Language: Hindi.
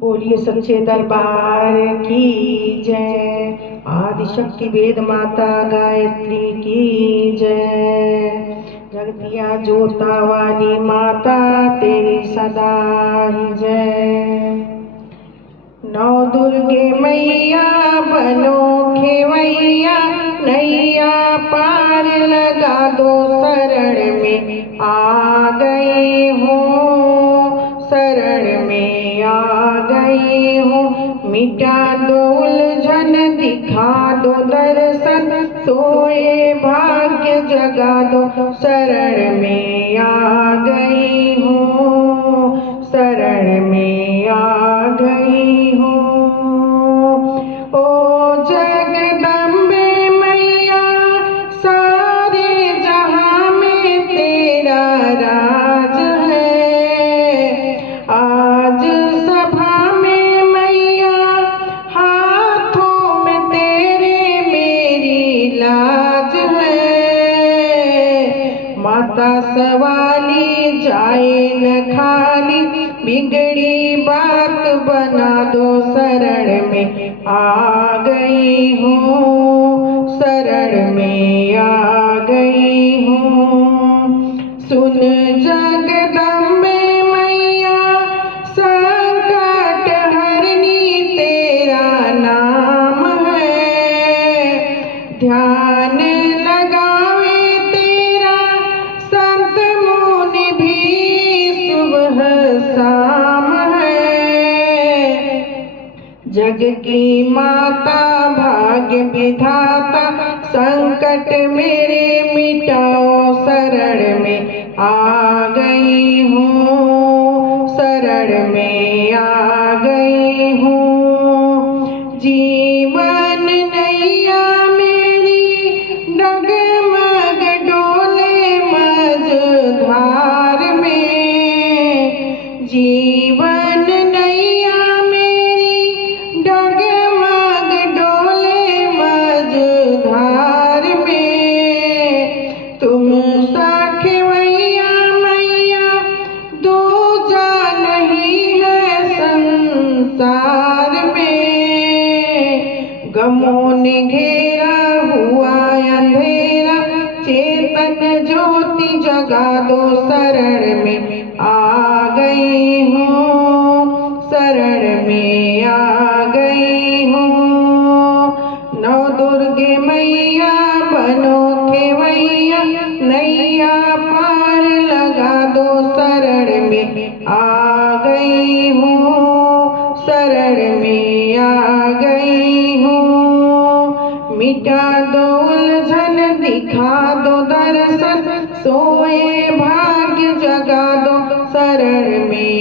बोलिए सच्चे दरबार की जय। आदिशक्ति वेद माता गायत्री की जय। जगतिया जोता वाली माता तेरी सदा ही जय। नौ दुर्गे मैया बनो खेवैया, नैया पार लगा दो शरण में आ गई हूँ, शरण में आ गई हूँ। मिटा दो उलझन, दिखा दो दर्शन, सोए भाग्य जगा दो, शरण में आ गई हूँ, शरण में आ गई हूँ। ओ जगदम्बे मैया, सारे जहां में तेरा राज है। आज सभा में मैया, हाथों में तेरे मेरी लाज है। माता सवाली जाए न खाली, बिगड़ी बात बना दो, शरण में आ गई हूँ, शरण में आ गई हूँ। सुन जगदम्बे मैया, संकट हरनी तेरा नाम है। ध्यान लगावे तेरा संत मुनि भी सुबह शाम है। जग की माता भाग्य विधाता, संकट मेरे मिटाओ, शरण में आ गई हूँ, शरण में आ गई हूँ। जीवन नैया मेरी डगमग डोले मझधार में। जीवन नैया मेरी डगमग डोले मझधार में। तुम साखेवैया मैया, दूजा नहीं है संसार में। गमों ने घेरा हुआ अंधेरा, चेतन ज्योति जगा दो, शरण में आ गई हूँ, शरण में आ गई हूँ। नौ दुर्गे मैया बनो खेवैया, नैया पार लगा दो, शरण में आ गई हूँ, शरण में आ गई हूँ। मिटा दो उलझन, दिखा दो दर्शन, सोए भाग्य जगा दो, शरण में